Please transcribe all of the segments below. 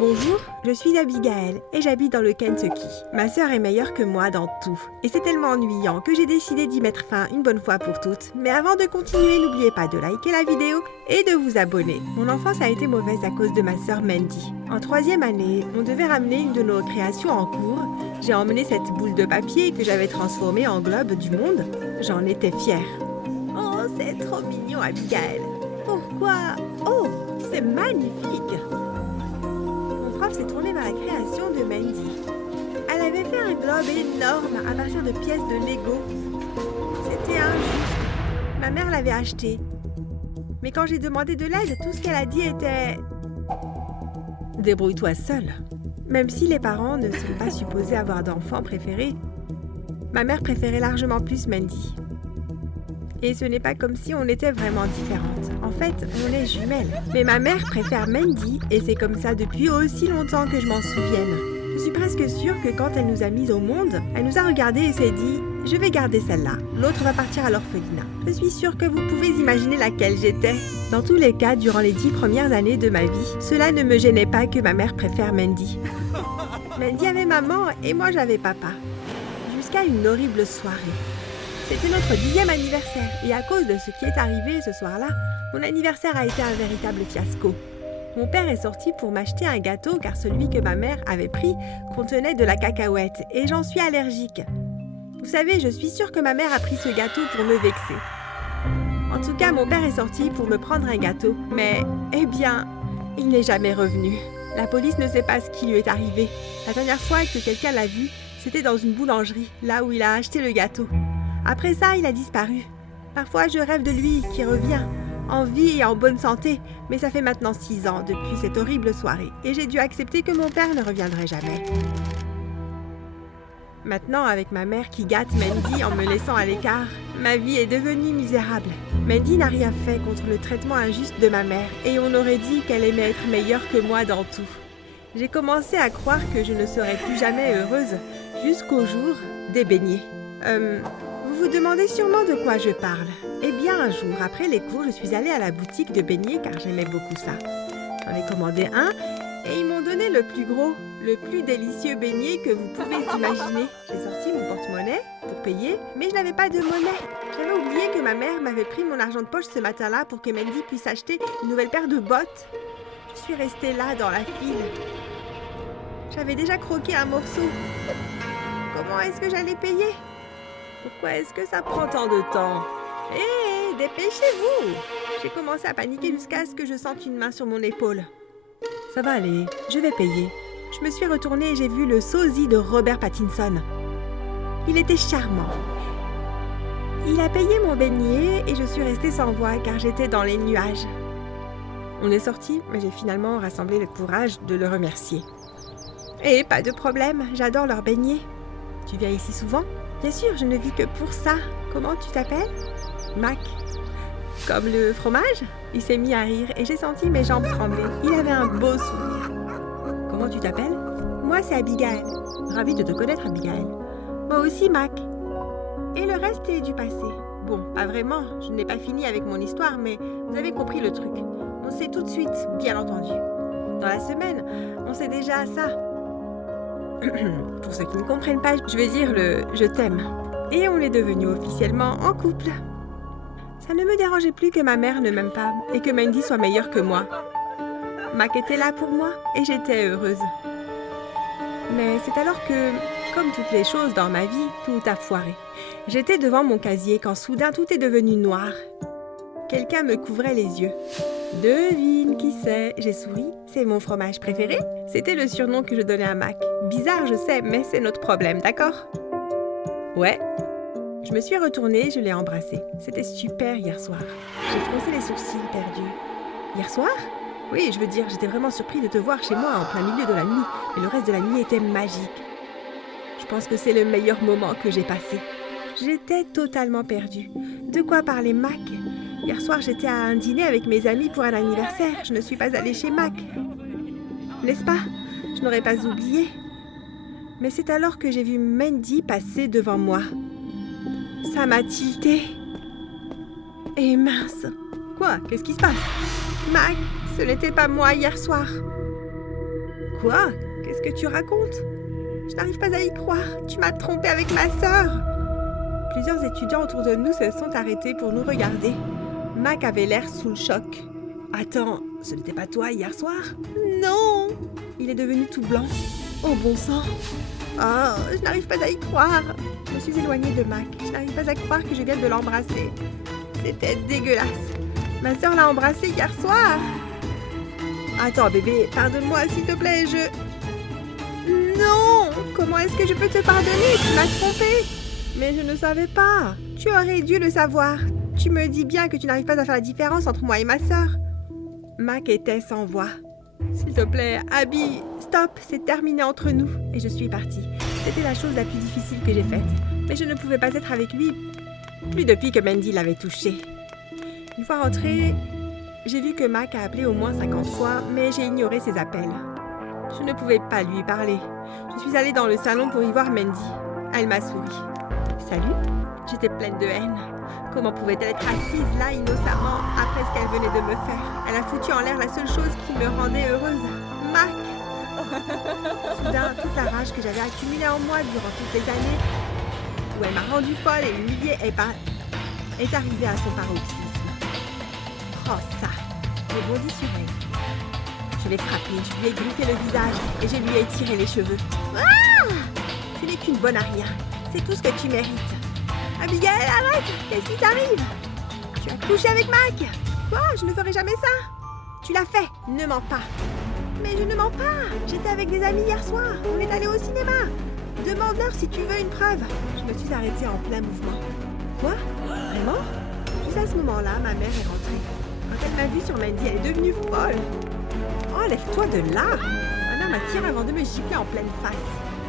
Bonjour, je suis Abigail et j'habite dans le Kentucky. Ma sœur est meilleure que moi dans tout. Et c'est tellement ennuyant que j'ai décidé d'y mettre fin une bonne fois pour toutes. Mais avant de continuer, n'oubliez pas de liker la vidéo et de vous abonner. Mon enfance a été mauvaise à cause de ma sœur Mandy. En 3e année, on devait ramener une de nos créations en cours. J'ai emmené cette boule de papier que j'avais transformée en globe du monde. J'en étais fière. Oh, c'est trop mignon, Abigail. Pourquoi? Oh, c'est magnifique. Mon prof s'est tourné vers la création de Mandy. Elle avait fait un globe énorme à partir de pièces de Lego. C'était injuste. Ma mère l'avait acheté. Mais quand j'ai demandé de l'aide, tout ce qu'elle a dit était... Débrouille-toi seule. Même si les parents ne sont pas supposés avoir d'enfants préférés, ma mère préférait largement plus Mandy. Et ce n'est pas comme si on était vraiment différentes. En fait, on est jumelles. Mais ma mère préfère Mandy et c'est comme ça depuis aussi longtemps que je m'en souvienne. Je suis presque sûre que quand elle nous a mises au monde, elle nous a regardées et s'est dit « Je vais garder celle-là, l'autre va partir à l'orphelinat ». Je suis sûre que vous pouvez imaginer laquelle j'étais. Dans tous les cas, durant les 10 premières années de ma vie, cela ne me gênait pas que ma mère préfère Mandy. Mandy avait maman et moi j'avais papa. Jusqu'à une horrible soirée. C'était notre 10e anniversaire et à cause de ce qui est arrivé ce soir-là, mon anniversaire a été un véritable fiasco. Mon père est sorti pour m'acheter un gâteau car celui que ma mère avait pris contenait de la cacahuète et j'en suis allergique. Vous savez, je suis sûre que ma mère a pris ce gâteau pour me vexer. En tout cas, mon père est sorti pour me prendre un gâteau, mais, eh bien, il n'est jamais revenu. La police ne sait pas ce qui lui est arrivé. La dernière fois que quelqu'un l'a vu, c'était dans une boulangerie, là où il a acheté le gâteau. Après ça, il a disparu. Parfois, je rêve de lui qui revient, en vie et en bonne santé, mais ça fait maintenant 6 ans depuis cette horrible soirée, et j'ai dû accepter que mon père ne reviendrait jamais. Maintenant, avec ma mère qui gâte Mandy en me laissant à l'écart, ma vie est devenue misérable. Mandy n'a rien fait contre le traitement injuste de ma mère, et on aurait dit qu'elle aimait être meilleure que moi dans tout. J'ai commencé à croire que je ne serais plus jamais heureuse, jusqu'au jour des beignets. Vous vous demandez sûrement de quoi je parle. Eh bien, un jour, après les cours, je suis allée à la boutique de beignets car j'aimais beaucoup ça. J'en ai commandé un et ils m'ont donné le plus gros, le plus délicieux beignet que vous pouvez imaginer. J'ai sorti mon porte-monnaie pour payer, mais je n'avais pas de monnaie. J'avais oublié que ma mère m'avait pris mon argent de poche ce matin-là pour que Mandy puisse acheter une nouvelle paire de bottes. Je suis restée là dans la file. J'avais déjà croqué un morceau. Comment est-ce que j'allais payer ? Pourquoi est-ce que ça prend tant de temps? Hé, dépêchez-vous! J'ai commencé à paniquer jusqu'à ce que je sente une main sur mon épaule. Ça va aller, je vais payer. Je me suis retournée et j'ai vu le sosie de Robert Pattinson. Il était charmant. Il a payé mon beignet et je suis restée sans voix car j'étais dans les nuages. On est sortis, mais j'ai finalement rassemblé le courage de le remercier. Et pas de problème, j'adore leurs beignets. Tu viens ici souvent? Bien sûr, je ne vis que pour ça. Comment tu t'appelles? Mac. Comme le fromage? Il s'est mis à rire et j'ai senti mes jambes trembler. Il avait un beau sourire. Comment tu t'appelles? Moi, c'est Abigail. Ravie de te connaître, Abigail. Moi aussi, Mac. Et le reste est du passé. Bon, pas vraiment. Je n'ai pas fini avec mon histoire, mais vous avez compris le truc. On sait tout de suite, bien entendu. Dans la semaine, on sait déjà ça. Pour ceux qui ne comprennent pas, je vais dire le « je t'aime ». Et on est devenus officiellement en couple. Ça ne me dérangeait plus que ma mère ne m'aime pas et que Mandy soit meilleure que moi. Mac était là pour moi et j'étais heureuse. Mais c'est alors que, comme toutes les choses dans ma vie, tout a foiré. J'étais devant mon casier quand soudain tout est devenu noir. Quelqu'un me couvrait les yeux. Devine qui c'est? J'ai souri. C'est mon fromage préféré. C'était le surnom que je donnais à Mac. Bizarre, je sais, mais c'est notre problème, d'accord? Ouais. Je me suis retournée et je l'ai embrassé. C'était super hier soir. J'ai froncé les sourcils perdus. Hier soir? Oui, je veux dire, j'étais vraiment surpris de te voir chez moi en plein milieu de la nuit. Mais le reste de la nuit était magique. Je pense que c'est le meilleur moment que j'ai passé. J'étais totalement perdue. De quoi parler Mac? Hier soir, j'étais à un dîner avec mes amis pour un anniversaire. Je ne suis pas allée chez Mac. N'est-ce pas? Je n'aurais pas oublié. Mais c'est alors que j'ai vu Mandy passer devant moi. Ça m'a tilté. Et mince. Quoi? Qu'est-ce qui se passe? Mac, ce n'était pas moi hier soir. Quoi? Qu'est-ce que tu racontes? Je n'arrive pas à y croire. Tu m'as trompée avec ma sœur. Plusieurs étudiants autour de nous se sont arrêtés pour nous regarder. Mac avait l'air sous le choc. Attends, ce n'était pas toi hier soir? Non! Il est devenu tout blanc. Oh bon sang! Oh, je n'arrive pas à y croire. Je me suis éloignée de Mac. Je n'arrive pas à croire que je viens de l'embrasser. C'était dégueulasse. Ma sœur l'a embrassé hier soir. Attends bébé, pardonne-moi s'il te plaît, Non! Comment est-ce que je peux te pardonner? Tu m'as trompée. Mais je ne savais pas. Tu aurais dû le savoir. Tu me dis bien que tu n'arrives pas à faire la différence entre moi et ma sœur. Mac était sans voix. S'il te plaît, Abby, stop, c'est terminé entre nous. Et je suis partie. C'était la chose la plus difficile que j'ai faite. Mais je ne pouvais pas être avec lui, plus depuis que Mandy l'avait touché. Une fois rentrée, j'ai vu que Mac a appelé au moins 50 fois, mais j'ai ignoré ses appels. Je ne pouvais pas lui parler. Je suis allée dans le salon pour y voir Mandy. Elle m'a souri. Salut. J'étais pleine de haine. Comment pouvait-elle être assise là innocemment après ce qu'elle venait de me faire? Elle a foutu en l'air la seule chose qui me rendait heureuse. Mac! Soudain, toute la rage que j'avais accumulée en moi durant toutes les années, où elle m'a rendue folle et humiliée, est arrivée à son paroxysme. Oh ça! J'ai bondi sur elle. Je l'ai frappée, je lui ai griffé le visage et je lui ai tiré les cheveux. Ah! Tu n'es qu'une bonne à rien. C'est tout ce que tu mérites. Abigail, arrête! Qu'est-ce qui t'arrive? Tu as couché avec Mac? Quoi? Je ne ferai jamais ça! Tu l'as fait! Ne mens pas! Mais je ne mens pas! J'étais avec des amis hier soir. On est allé au cinéma. Demande-leur si tu veux une preuve. Je me suis arrêtée en plein mouvement. Quoi? Vraiment? Juste à ce moment-là, ma mère est rentrée. Quand elle m'a vue sur Mandy, elle est devenue folle. Oh, lève-toi de là! Ma mère m'a tiré avant de me gifler en pleine face.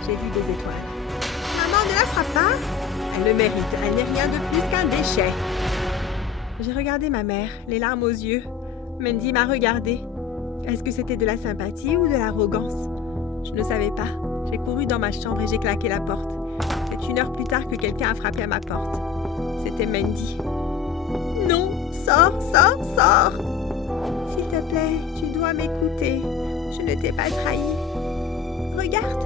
J'ai vu des étoiles. Maman, ne la frappe pas! Elle le mérite, elle n'est rien de plus qu'un déchet. J'ai regardé ma mère, les larmes aux yeux. Mandy m'a regardée. Est-ce que c'était de la sympathie ou de l'arrogance? Je ne savais pas. J'ai couru dans ma chambre et j'ai claqué la porte. C'est 1 heure plus tard que quelqu'un a frappé à ma porte. C'était Mandy. Non, sors, sors, sors! S'il te plaît, tu dois m'écouter. Je ne t'ai pas trahi. Regarde!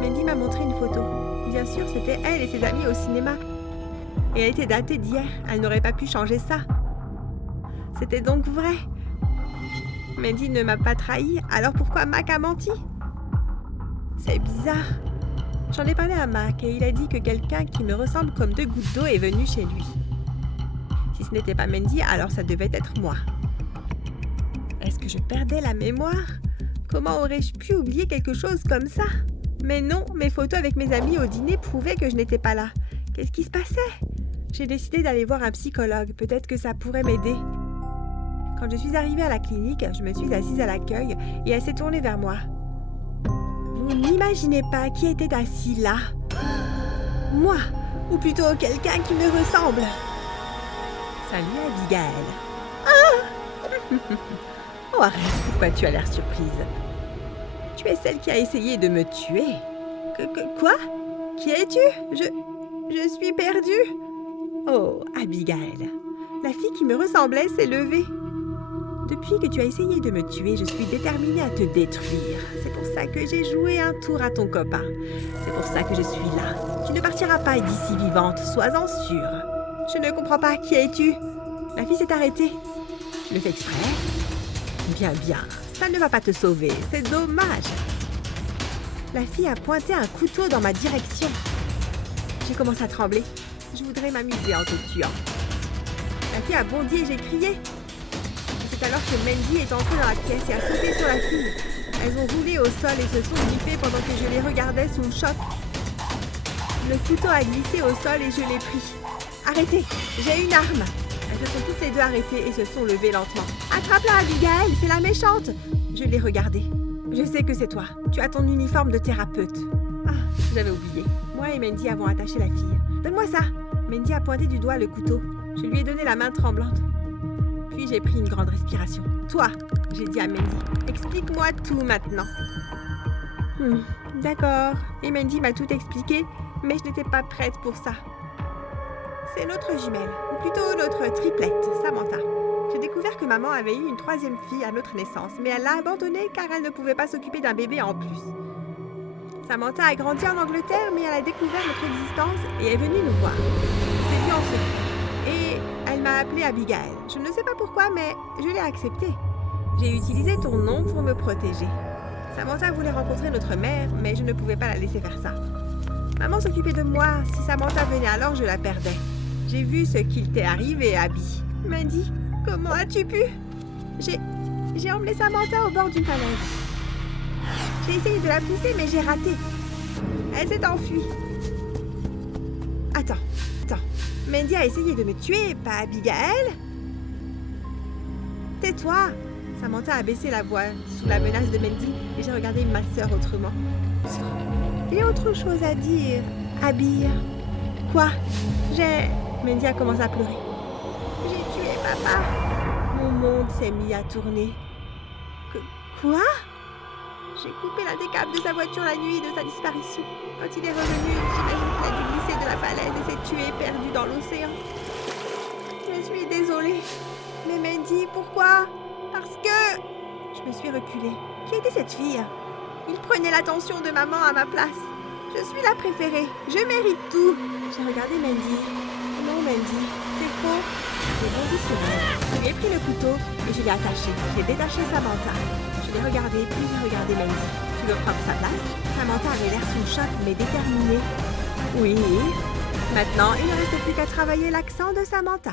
Mandy m'a montré une photo. Bien sûr, c'était elle et ses amis au cinéma. Et elle était datée d'hier. Elle n'aurait pas pu changer ça. C'était donc vrai. Mandy ne m'a pas trahi, alors pourquoi Mac a menti? C'est bizarre. J'en ai parlé à Mac et il a dit que quelqu'un qui me ressemble comme 2 gouttes d'eau est venu chez lui. Si ce n'était pas Mandy, alors ça devait être moi. Est-ce que je perdais la mémoire? Comment aurais-je pu oublier quelque chose comme ça? Mais non, mes photos avec mes amis au dîner prouvaient que je n'étais pas là. Qu'est-ce qui se passait? J'ai décidé d'aller voir un psychologue. Peut-être que ça pourrait m'aider. Quand je suis arrivée à la clinique, je me suis assise à l'accueil et elle s'est tournée vers moi. Vous n'imaginez pas qui était assis là? Moi, ou plutôt quelqu'un qui me ressemble. Salut Abigail. Ah! Oh arrête, pourquoi tu as l'air surprise? Tu es celle qui a essayé de me tuer. Quoi? Qui es-tu? Je suis perdue. Oh, Abigail. La fille qui me ressemblait s'est levée. Depuis que tu as essayé de me tuer, je suis déterminée à te détruire. C'est pour ça que j'ai joué un tour à ton copain. C'est pour ça que je suis là. Tu ne partiras pas d'ici vivante, sois-en sûre. Je ne comprends pas, qui es-tu? La fille s'est arrêtée. Tu le fais exprès? Bien, bien. Ça ne va pas te sauver, c'est dommage. La fille a pointé un couteau dans ma direction. J'ai commencé à trembler. Je voudrais m'amuser en te tuant. La fille a bondi et j'ai crié. C'est alors que Mandy est entrée dans la pièce et a sauté sur la fille. Elles ont roulé au sol et se sont grippées pendant que je les regardais sous le choc. Le couteau a glissé au sol et je l'ai pris. Arrêtez, j'ai une arme. Elles se sont toutes les deux arrêtées et se sont levées lentement. Attrape-la, Abigail, c'est la méchante. Je l'ai regardée. Je sais que c'est toi. Tu as ton uniforme de thérapeute. Ah, j'avais oublié. Moi et Mandy avons attaché la fille. Donne-moi ça. Mandy a pointé du doigt le couteau. Je lui ai donné la main tremblante. Puis j'ai pris une grande respiration. Toi, j'ai dit à Mandy, explique-moi tout maintenant. D'accord. Et Mandy m'a tout expliqué, mais je n'étais pas prête pour ça. C'est notre jumelle, ou plutôt notre triplette, Samantha. J'ai découvert que maman avait eu une troisième fille à notre naissance, mais elle l'a abandonnée car elle ne pouvait pas s'occuper d'un bébé en plus. Samantha a grandi en Angleterre, mais elle a découvert notre existence et est venue nous voir. C'est vu en secret. Et elle m'a appelée Abigail. Je ne sais pas pourquoi, mais je l'ai acceptée. J'ai utilisé ton nom pour me protéger. Samantha voulait rencontrer notre mère, mais je ne pouvais pas la laisser faire ça. Maman s'occupait de moi. Si Samantha venait alors, je la perdais. J'ai vu ce qu'il t'est arrivé, Abby. Mandy, comment as-tu pu? J'ai emmené Samantha au bord d'une falaise. J'ai essayé de la pousser, mais j'ai raté. Elle s'est enfuie. Attends. Mandy a essayé de me tuer, pas Abigail? Tais-toi! Samantha a baissé la voix sous la menace de Mandy et j'ai regardé ma sœur autrement. Il y a autre chose à dire, Abby. Quoi? Mandy a commencé à pleurer. J'ai tué papa. Mon monde s'est mis à tourner. Quoi? J'ai coupé l'un des câbles de sa voiture la nuit de sa disparition. Quand il est revenu, j'imagine qu'il a dû glisser de la falaise et s'est tué perdu dans l'océan. Je suis désolée. Mais Mandy, pourquoi? Parce que... Je me suis reculée. Qui était cette fille? Il prenait l'attention de maman à ma place. Je suis la préférée. Je mérite tout. J'ai regardé Mandy. Non, Mandy, c'est faux. J'ai bondi sur elle. Je lui ai pris le couteau et je l'ai attaché. J'ai détaché Samantha. Je l'ai regardé, puis j'ai regardé Mandy. Tu veux prendre sa place? Samantha avait l'air sous le choc, mais déterminée. Oui. Maintenant, il ne reste plus qu'à travailler l'accent de Samantha.